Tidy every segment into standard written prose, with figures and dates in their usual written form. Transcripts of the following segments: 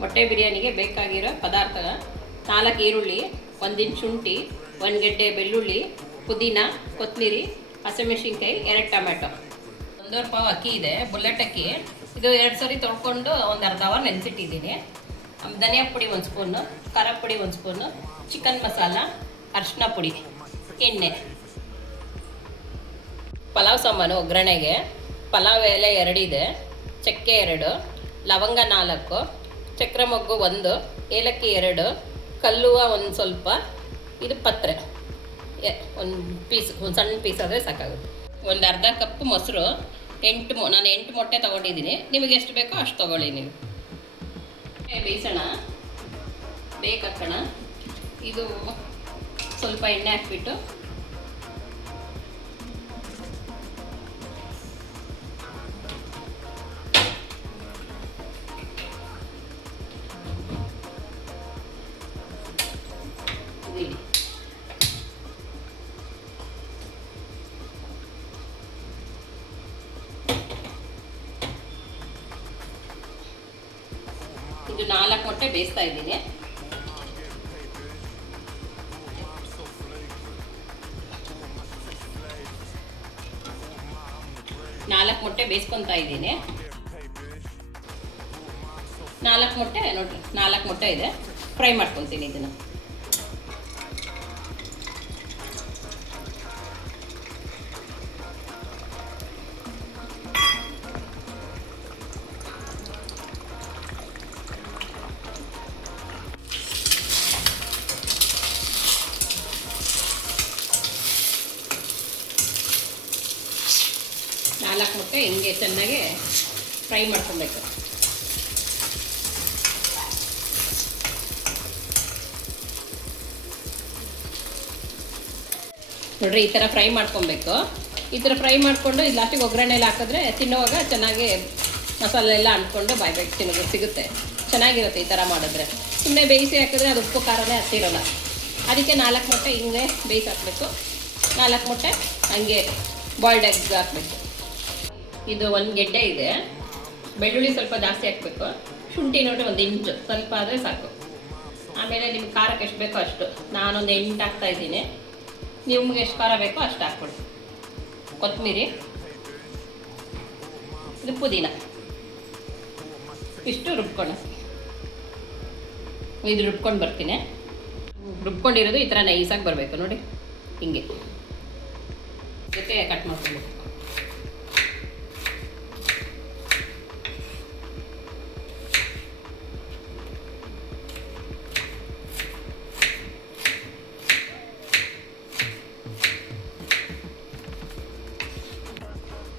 ಮೊಟ್ಟೆ ಬಿರಿಯಾನಿಗೆ ಬೇಕಾಗಿರೋ ಪದಾರ್ಥ 4 ಈರುಳ್ಳಿ, 1 ಇಂಚ್ ಶುಂಠಿ, 1 ಗೆಡ್ಡೆ ಬೆಳ್ಳುಳ್ಳಿ, ಪುದೀನ, ಕೊತ್ತಂಬರಿ, ಹಸಿಮೆಣಸಿನ್ಕಾಯಿ, 2 ಟೊಮೆಟೊ. 1.5 ಪಾವ್ ಅಕ್ಕಿ ಇದೆ, ಬುಲೆಟ್ ಅಕ್ಕಿ. ಇದು 2 ಸರಿ ತೊಳ್ಕೊಂಡು ಒಂದು ಅರ್ಧ ಅವರ್ ನೆನೆಸಿಟ್ಟಿದ್ದೀನಿ. ಧನಿಯಾ ಪುಡಿ 1 ಸ್ಪೂನು, ಖಾರ ಪುಡಿ 1 ಸ್ಪೂನು, ಚಿಕನ್ ಮಸಾಲ, ಅರಿಶಿನ ಪುಡಿ, ಎಣ್ಣೆ. ಪಲಾವ್ ಸಾಮಾನು ಒಗ್ಗರಣೆಗೆ ಪಲಾವ್ ಎಲೆ 2 ಇದೆ, ಚಕ್ಕೆ 2, ಲವಂಗ 4, ಚಕ್ರ ಮೊಗ್ಗು 1, ಏಲಕ್ಕಿ 2, ಕಲ್ಲುವ 1 ಸ್ವಲ್ಪ, ಇದು ಪತ್ರೆ 1 ಪೀಸ್, ಒಂದು ಸಣ್ಣ ಪೀಸ್ ಆದರೆ ಸಾಕಾಗುತ್ತೆ. ಒಂದು ಅರ್ಧ ಕಪ್ ಮೊಸರು, ನಾನು 8 ಮೊಟ್ಟೆ ತೊಗೊಂಡಿದ್ದೀನಿ. ನಿಮಗೆ ಎಷ್ಟು ಬೇಕೋ ಅಷ್ಟು ತೊಗೊಳ್ಳಿ ನೀವು. ಬೇಯಿಸೋಣ, ಬೇಕಕ್ಕಣ. ಇದು ಸ್ವಲ್ಪ ಎಣ್ಣೆ ಹಾಕ್ಬಿಟ್ಟು ಇದು 4 ಮೊಟ್ಟೆ ಬೇಯಿಸ್ತಾ ಇದ್ದೀನಿ. ಮೊಟ್ಟೆ ಬೇಯಿಸ್ಕೊತಾ ಇದ್ದೀನಿ. 4 ಮೊಟ್ಟೆ ನೋಡ್ರಿ, 4 ಮೊಟ್ಟೆ ಇದೆ. ಫ್ರೈ ಮಾಡ್ಕೊತೀನಿ ಇದನ್ನು. ಮೊಟ್ಟೆ ಹಿಂಗೆ ಚೆನ್ನಾಗಿ ಫ್ರೈ ಮಾಡ್ಕೊಬೇಕು. ನೋಡ್ರಿ, ಈ ಥರ ಫ್ರೈ ಮಾಡ್ಕೊಬೇಕು. ಈ ಥರ ಫ್ರೈ ಮಾಡಿಕೊಂಡು ಇದು ಲಾಸ್ಟಿಗೆ ಒಗ್ಗರಣೆಲ್ಲ ಹಾಕಿದ್ರೆ ತಿನ್ನೋವಾಗ ಚೆನ್ನಾಗಿ ಮಸಾಲೆ ಎಲ್ಲ ಅಂಟ್ಕೊಂಡು ಬಾಯ್ಬೇಕು ತಿನ್ನೋದು ಸಿಗುತ್ತೆ. ಚೆನ್ನಾಗಿರುತ್ತೆ ಈ ಥರ ಮಾಡಿದ್ರೆ. ಸುಮ್ಮನೆ ಬೇಯಿಸಿ ಹಾಕಿದ್ರೆ ಅದು ಉಪ್ಪು ಖಾರನೇ ಹತ್ತಿರೋಲ್ಲ. ಅದಕ್ಕೆ 4 ಮೊಟ್ಟೆ ಹಿಂಗೆ ಬೇಯಿಸಿ ಹಾಕಬೇಕು. 4 ಮೊಟ್ಟೆ ಹಂಗೆ ಬಾಯ್ಲ್ಡ್ ಎಗ್ ಹಾಕಬೇಕು. ಇದು 1 ಗೆಡ್ಡೆ ಇದೆ. ಬೆಳ್ಳುಳ್ಳಿ ಸ್ವಲ್ಪ ಜಾಸ್ತಿ ಹಾಕಬೇಕು. ಶುಂಠಿ ನೋಡಿ 1 ಇಂಚು, ಸ್ವಲ್ಪ ಆದರೆ ಸಾಕು. ಆಮೇಲೆ ನಿಮ್ಗೆ ಖಾರಕ್ಕೆ ಎಷ್ಟು ಬೇಕೋ ಅಷ್ಟು. ನಾನೊಂದು 8 ಹಾಕ್ತಾಯಿದ್ದೀನಿ. ನಿಮ್ಗೆ ಎಷ್ಟು ಖಾರ ಬೇಕೋ ಅಷ್ಟು ಹಾಕ್ಕೊಡಿ. ಕೊತ್ತಂಬರಿ, ಇದು ಪುದೀನ, ಇಷ್ಟು ರುಬ್ಕೊಂಡು ಇದು ರುಬ್ಕೊಂಡು ಬರ್ತೀನಿ. ರುಬ್ಕೊಂಡಿರೋದು ಈ ಥರ ನೈಸಾಗಿ ಬರಬೇಕು ನೋಡಿ, ಹಿಂಗೆ ಜೊತೆ ಕಟ್ ಮಾಡ್ಕೊಬೇಕು.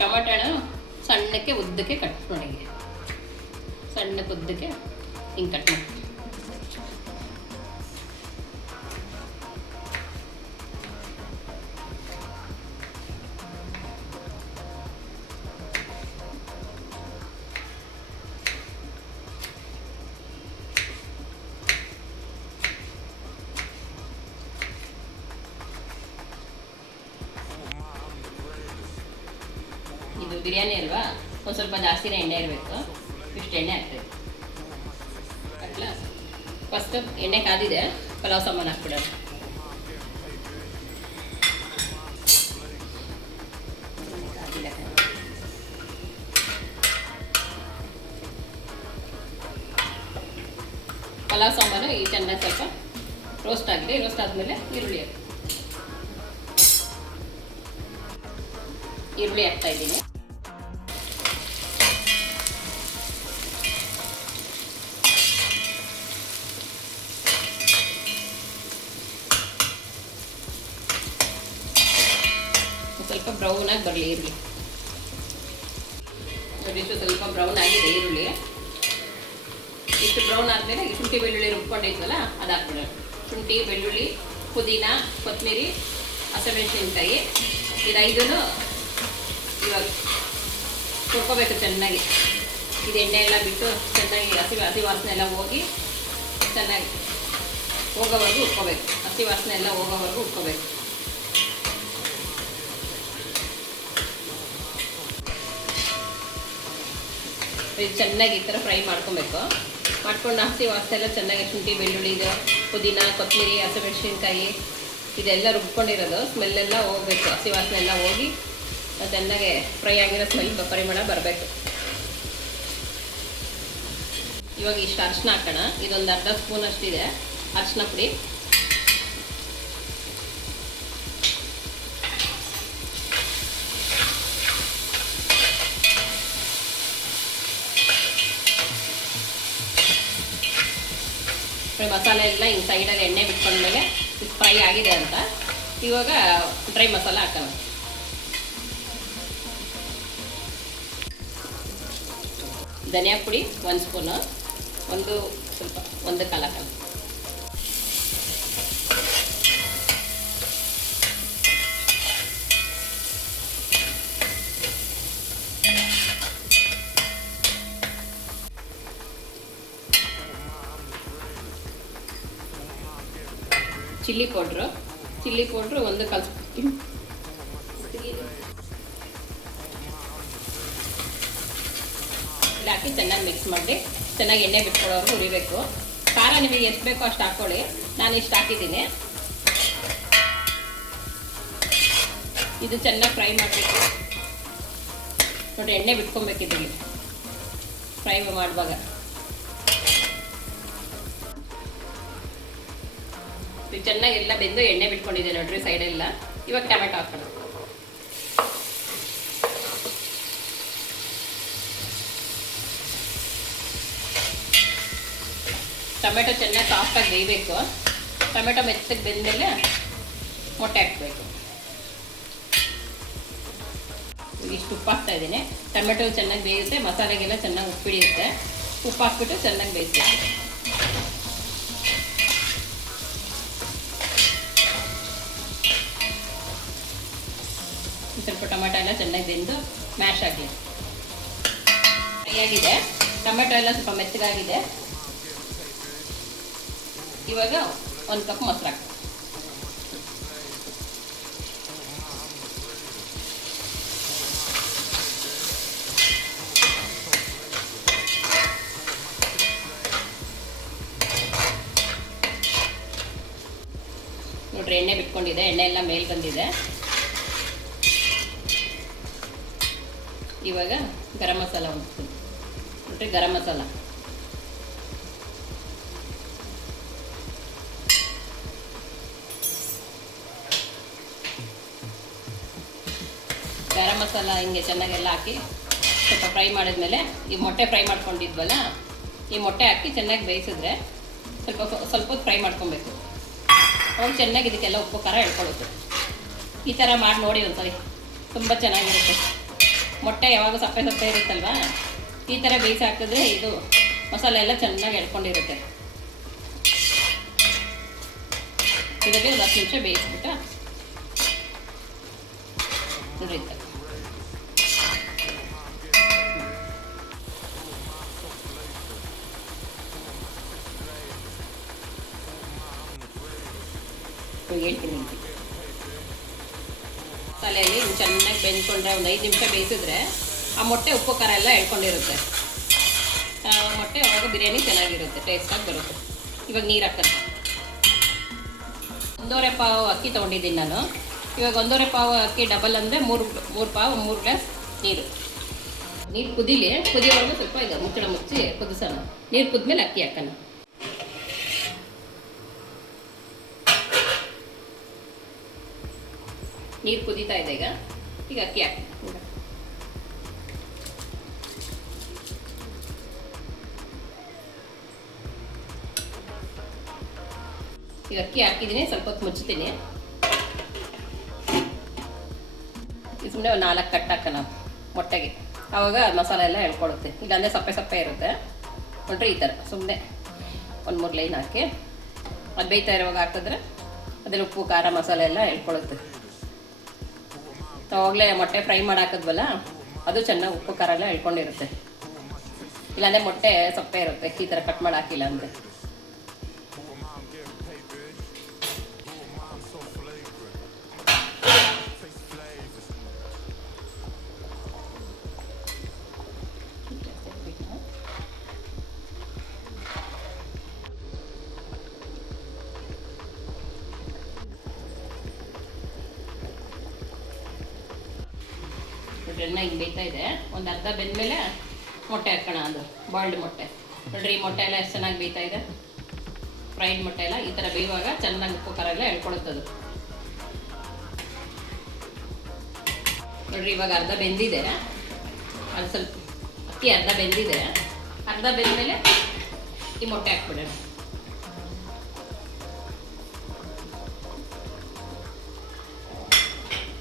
ಟೊಮೆಟೊನ ಸಣ್ಣಕ್ಕೆ ಉದ್ದಕ್ಕೆ ಕಟ್ ಮಾಡಿ, ಸಣ್ಣಕ್ಕೆ ಉದ್ದಕ್ಕೆ ಹಿಂಗೆ ಕಟ್ ಮಾಡಿ. ಇದು ಬಿರಿಯಾನಿ ಅಲ್ವಾ, ಒಂದು ಸ್ವಲ್ಪ ಜಾಸ್ತಿನೇ ಎಣ್ಣೆ ಇರಬೇಕು. ಇಷ್ಟು ಎಣ್ಣೆ ಹಾಕ್ತೇವೆ. ಅಟ್ಲ ಫಸ್ಟ್ ಎಣ್ಣೆ ಕಾದಿದೆ, ಪಲಾವ್ ಸಾಮಾನು ಹಾಕ್ಬಿಡೋಣ. ಪಲಾವ್ ಸಾಮಾನು ಈ ಚೆನ್ನಾಗಿ ಸ್ವಲ್ಪ ರೋಸ್ಟ್ ಆಗಿದೆ. ರೋಸ್ಟ್ ಆದಮೇಲೆ ಈರುಳ್ಳಿ ಹಾಕ್ತಾ ಇದ್ದೀನಿ. ಸ್ವಲ್ಪ ಬ್ರೌನ್ ಆಗಿ ಬರಲಿ ಈರುಳ್ಳಿ. ಇಷ್ಟು ಸ್ವಲ್ಪ ಬ್ರೌನ್ ಆಗಿದೆ ಈರುಳ್ಳಿ. ಇಷ್ಟು ಬ್ರೌನ್ ಆದಮೇಲೆ ಶುಂಠಿ ಬೆಳ್ಳುಳ್ಳಿ ರುಬ್ಕೊಂಡಿದ್ವಲ್ಲ ಅದು ಹಾಕ್ಬಿಡೋಣ. ಶುಂಠಿ, ಬೆಳ್ಳುಳ್ಳಿ, ಪುದೀನ, ಕೊತ್ತಂಬರಿ, ಹಸಿಮೆಣಸಿನ್ಕಾಯಿ, ಇದು 5 ಇವಾಗ ಹುರ್ಕೋಬೇಕು ಚೆನ್ನಾಗಿ. ಇದು ಎಣ್ಣೆ ಎಲ್ಲ ಬಿಟ್ಟು ಚೆನ್ನಾಗಿ ಹಸಿ ವಾಸನೆ ಎಲ್ಲ ಹೋಗಿ ಚೆನ್ನಾಗಿ ಹೋಗೋವರೆಗೂ ಹುರ್ಕೋಬೇಕು. ಹಸಿ ವಾಸನೆ ಎಲ್ಲ ಹೋಗೋವರೆಗೂ ಹುರ್ಕೋಬೇಕು. ಇದು ಚೆನ್ನಾಗಿ ಈ ಥರ ಫ್ರೈ ಮಾಡ್ಕೊಬೇಕು. ಮಾಡ್ಕೊಂಡು ಹಸಿ ವಾಸನೆ ಎಲ್ಲ ಚೆನ್ನಾಗಿ ಶುಂಠಿ ಬೆಳ್ಳುಳ್ಳಿ ಇದು ಪುದೀನ ಕೊತ್ತಂಬರಿ ಹಸಿಮೆಣಸಿನ್ಕಾಯಿ ಇದೆಲ್ಲ ರುಬ್ಕೊಂಡಿರೋದು ಸ್ಮೆಲ್ಲೆಲ್ಲ ಹೋಗಬೇಕು, ಹಸಿ ವಾಸನೆ ಎಲ್ಲ ಹೋಗಿ ಚೆನ್ನಾಗೆ ಫ್ರೈ ಆಗಿರೋ ಸ್ಮೆಲ್ ಪರಿಮಳ ಬರಬೇಕು. ಇವಾಗ ಇಷ್ಟು ಅರಿಶಿನ ಹಾಕೋಣ. ಇದೊಂದು ಅರ್ಧ ಸ್ಪೂನ್ ಅಷ್ಟಿದೆ ಅರಿಶಿನ ಪುಡಿ. ಮಸಾಲೆ ಎಲ್ಲ ಹಿಂಗೆ ಸೈಡಲ್ಲಿ ಎಣ್ಣೆ ಬಿಟ್ಕೊಂಡ್ಮೇಲೆ ಇದು ಫ್ರೈ ಆಗಿದೆ ಅಂತ ಇವಾಗ ಡ್ರೈ ಮಸಾಲ ಹಾಕೋಣ. ಧನಿಯಾ ಪುಡಿ 1 ಸ್ಪೂನು, ಒಂದು ಕಾಲು ಹಾಕೋಣ. ಚಿಲ್ಲಿ ಪೌಡ್ರು 1 ಕಾಲು ಸ್ಪೂನ್. ಹಾಕಿ ಚೆನ್ನಾಗಿ ಮಿಕ್ಸ್ ಮಾಡಿ ಚೆನ್ನಾಗಿ ಎಣ್ಣೆ ಬಿಟ್ಕೊಳ್ಳೋರು ಹುರಿಬೇಕು. ಖಾರ ನಿಮಗೆ ಎಷ್ಟು ಬೇಕೋ ಅಷ್ಟು ಹಾಕ್ಕೊಳ್ಳಿ. ನಾನು ಇಷ್ಟು ಹಾಕಿದ್ದೀನಿ. ಇದು ಚೆನ್ನಾಗಿ ಫ್ರೈ ಮಾಡಬೇಕು ನೋಡಿ, ಎಣ್ಣೆ ಬಿಟ್ಕೊಬೇಕಿದ್ರಲ್ಲಿ ಫ್ರೈ ಮಾಡುವಾಗ. ಚೆನ್ನಾಗಿ ಎಲ್ಲ ಬೆಂದು ಎಣ್ಣೆ ಬಿಟ್ಕೊಂಡಿದೆ ನೋಡ್ರಿ ಸೈಡೆಲ್ಲ. ಇವಾಗ ಟೊಮೆಟೊ ಹಾಕೋಣ. ಟೊಮೆಟೊ ಚೆನ್ನಾಗಿ ಸಾಫ್ಟಾಗಿ ಬೇಯಬೇಕು. ಟೊಮೆಟೊ ಮೆತ್ತಗೆ ಬೆಂದಮೇಲೆ ಮೊಟ್ಟೆ ಹಾಕಬೇಕು. ಇಷ್ಟು ಉಪ್ಪು ಹಾಕ್ತಾ ಇದ್ದೀನಿ. ಟೊಮೆಟೊ ಚೆನ್ನಾಗಿ ಬೇಯುತ್ತೆ, ಮಸಾಲೆಗೆಲ್ಲ ಚೆನ್ನಾಗಿ ಉಪ್ಪು ಹಿಡಿಯುತ್ತೆ. ಉಪ್ಪು ಹಾಕ್ಬಿಟ್ಟು ಚೆನ್ನಾಗಿ ಬೇಯಿಸ್ಬೇಕು. ಸ್ವಲ್ಪ ಟೊಮೆಟೊ ಎಲ್ಲ ಚೆನ್ನಾಗಿ ಬೆಂದು ಮ್ಯಾಶ್ ಆಗಲಿ. ಫ್ರೈ ಆಗಿದೆ, ಟೊಮೆಟೊ ಎಲ್ಲ ಸ್ವಲ್ಪ ಮೆತ್ತಗಾಗಿದೆ. ಇವಾಗ 1 ಕಪ್ ಮೊಸರು ಹಾಕಿ. ನೋಡ್ರಿ ಎಣ್ಣೆ ಬಿಟ್ಕೊಂಡಿದೆ, ಎಣ್ಣೆ ಎಲ್ಲ ಮೇಲೆ ಬಂದಿದೆ. ಇವಾಗ ಗರಂ ಮಸಾಲ 1 ಸ್ಪೂನ್ ನೋಡ್ರಿ, ಗರಂ ಮಸಾಲ ಹಿಂಗೆ ಚೆನ್ನಾಗೆಲ್ಲ ಹಾಕಿ ಸ್ವಲ್ಪ ಫ್ರೈ ಮಾಡಿದ್ಮೇಲೆ ಈ ಮೊಟ್ಟೆ ಫ್ರೈ ಮಾಡ್ಕೊಂಡಿದ್ವಲ್ಲ, ಈ ಮೊಟ್ಟೆ ಹಾಕಿ ಚೆನ್ನಾಗಿ ಬೇಯಿಸಿದ್ರೆ ಸ್ವಲ್ಪ ಹೊತ್ತು ಫ್ರೈ ಮಾಡ್ಕೊಬೇಕು. ಅವಾಗ ಚೆನ್ನಾಗಿ ಇದಕ್ಕೆಲ್ಲ ಉಪ್ಪು ಖಾರ ಎಳ್ಕೊಳ್ಳುತ್ತೆ. ಈ ಥರ ಮಾಡಿ ನೋಡಿ ಒಂದ್ಸರಿ, ತುಂಬ ಚೆನ್ನಾಗಿರುತ್ತೆ. ಮೊಟ್ಟೆ ಯಾವಾಗ ಸಪ್ಪೆ ಇರುತ್ತಲ್ವ, ಈ ಥರ ಬೇಯಿಸಿ ಹಾಕಿದ್ರೆ ಇದು ಮಸಾಲೆ ಎಲ್ಲ ಚೆನ್ನಾಗಿ ಎಳ್ಕೊಂಡಿರುತ್ತೆ. ಇದಕ್ಕೆ 10 ನಿಮಿಷ ಬೇಯಿಸ್ಬಿಟ್ಟು ನೋಡ್ರಿ. ಹೇಳ್ತೀನಿ ಮಸಾಲೆಯಲ್ಲಿ ಚೆನ್ನಾಗಿ ಬೆಂದ್ಕೊಂಡ್ರೆ ಒಂದು 5 ನಿಮಿಷ ಬೇಯಿಸಿದ್ರೆ ಆ ಮೊಟ್ಟೆ ಉಪ್ಪು ಖಾರ ಎಲ್ಲ ಎಳ್ಕೊಂಡಿರುತ್ತೆ. ಮೊಟ್ಟೆ ಅವಾಗ ಬಿರಿಯಾನಿ ಚೆನ್ನಾಗಿರುತ್ತೆ, ಟೇಸ್ಟಾಗಿ ಬರುತ್ತೆ. ಇವಾಗ ನೀರು ಹಾಕೋದು. 1.5 ಪಾವು ಅಕ್ಕಿ ತೊಗೊಂಡಿದ್ದೀನಿ ನಾನು. ಇವಾಗ 1.5 ಪಾವು ಅಕ್ಕಿ ಡಬಲ್ ಅಂದರೆ 3 ಗ್ಲಾಸ್ ನೀರು ಕುದಿಯೋವರೆಗೂ ಸ್ವಲ್ಪ ಇದು ಮುಚ್ಚಳ ಮುಚ್ಚಿ ಕುದಿಸೋಣ. ನೀರು ಕುದ್ಮೇಲೆ ಅಕ್ಕಿ ಹಾಕೋಣ. ನೀರು ಕುದೀತಾ ಇದೆ. ಈಗ ಅಕ್ಕಿ ಹಾಕಿ. ಈಗ ಅಕ್ಕಿ ಹಾಕಿದ್ದೀನಿ, ಸ್ವಲ್ಪ ಹೊತ್ತು ಮುಚ್ತೀನಿ. ಸುಮ್ಮನೆ ಒಂದು 4 ಕಟ್ ಹಾಕೋಣ ಮೊಟ್ಟೆಗೆ, ಆವಾಗ ಮಸಾಲೆ ಎಲ್ಲ ಎಳ್ಕೊಳ್ಳುತ್ತೆ. ಇಲ್ಲಾಂದರೆ ಸಪ್ಪೆ ಇರುತ್ತೆ ನೋಡ್ರಿ. ಈ ಥರ ಸುಮ್ಮನೆ 1-3 ಲೈನ್ ಹಾಕಿ ಅದು ಬೇಯ್ತಾ ಇರುವಾಗ ಹಾಕಿದ್ರೆ ಅದ್ರಲ್ಲಿ ಉಪ್ಪು ಖಾರ ಮಸಾಲೆ ಎಲ್ಲ ಎಳ್ಕೊಳ್ಳುತ್ತೆ. ಅವಾಗಲೇ ಮೊಟ್ಟೆ ಫ್ರೈ ಮಾಡಿ ಹಾಕಿದ್ವಲ್ಲ, ಅದು ಚೆನ್ನಾಗಿ ಉಪ್ಪು ಖಾರ ಎಲ್ಲ ಎಳ್ಕೊಂಡಿರುತ್ತೆ. ಇಲ್ಲಾಂದರೆ ಮೊಟ್ಟೆ ಸಪ್ಪೆ ಇರುತ್ತೆ ಈ ಥರ ಕಟ್ ಮಾಡಿ ಹಾಕಿಲ್ಲ ಅಂದರೆ. ನೋಡಿರಿ ಅನ್ನ ಹಿಂಗೆ ಬೇಯ್ತಾ ಇದೆ. ಒಂದು ಅರ್ಧ ಬೆಂದಮೇಲೆ ಮೊಟ್ಟೆ ಹಾಕೋಣ. ಅದು ಬಾಯ್ಲ್ಡ್ ಮೊಟ್ಟೆ ನೋಡಿರಿ, ಈ ಮೊಟ್ಟೆ ಎಲ್ಲ ಎಷ್ಟು ಚೆನ್ನಾಗಿ ಬೇಯ್ತಾ ಇದೆ. ಫ್ರೈಡ್ ಮೊಟ್ಟೆ ಎಲ್ಲ ಈ ಥರ ಬೇಯುವಾಗ ಚೆನ್ನಾಗಿ ಉಪ್ಪು ಖಾರ ಎಲ್ಲ ಎಳ್ಕೊಳುತ್ತದು. ನೋಡಿರಿ ಇವಾಗ ಅರ್ಧ ಬೆಂದಿದೆ. ಅದು ಸ್ವಲ್ಪ ಅಕ್ಕಿ ಅರ್ಧ ಬೆಂದಿದೆ. ಅರ್ಧ ಬೆಂದಮೇಲೆ ಈ ಮೊಟ್ಟೆ ಹಾಕ್ಬಿಡೋಣ.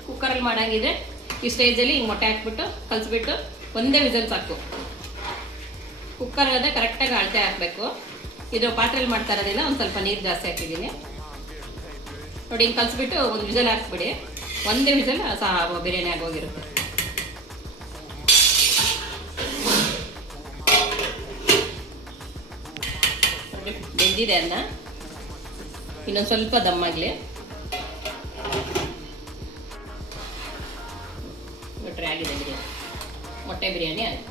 ಕುಕ್ಕರಲ್ಲಿ ಮಾಡಂಗಿದ್ರೆ ಈ ಸ್ಟೇಜಲ್ಲಿ ಹಿಂಗೆ ಮೊಟ್ಟೆ ಹಾಕ್ಬಿಟ್ಟು ಕಲಿಸ್ಬಿಟ್ಟು ಒಂದೇ ವಿಸಲ್ ಸಾಕು. ಕುಕ್ಕರ್ ಅದೇ ಕರೆಕ್ಟಾಗಿ ಅಳತೆ ಹಾಕಬೇಕು. ಇದು ಪಾತ್ರೆಯಲ್ಲಿ ಮಾಡ್ತಾ ಇರೋದ್ರಿಂದ ಒಂದು ಸ್ವಲ್ಪ ನೀರು ಜಾಸ್ತಿ ಹಾಕಿದ್ದೀನಿ ನೋಡಿ. ಹಿಂಗೆ ಕಲಿಸ್ಬಿಟ್ಟು ಒಂದು ವಿಸಲ್ ಹಾಕ್ಬಿಡಿ. ಒಂದೇ ವಿಸಲ್ ಬಿರಿಯಾನಿ ಆಗೋಗಿರುತ್ತೆ. ನೋಡಿ ಬೆಂದಿದೆ ಅನ್ನ, ಇನ್ನೊಂದು ಸ್ವಲ್ಪ ದಮ್ಮಾಗಲಿ. ಆಗಿದೆ ಬಿರಿಯಾನಿ, ಮೊಟ್ಟೆ ಬಿರಿಯಾನಿ ಆಗಿದೆ.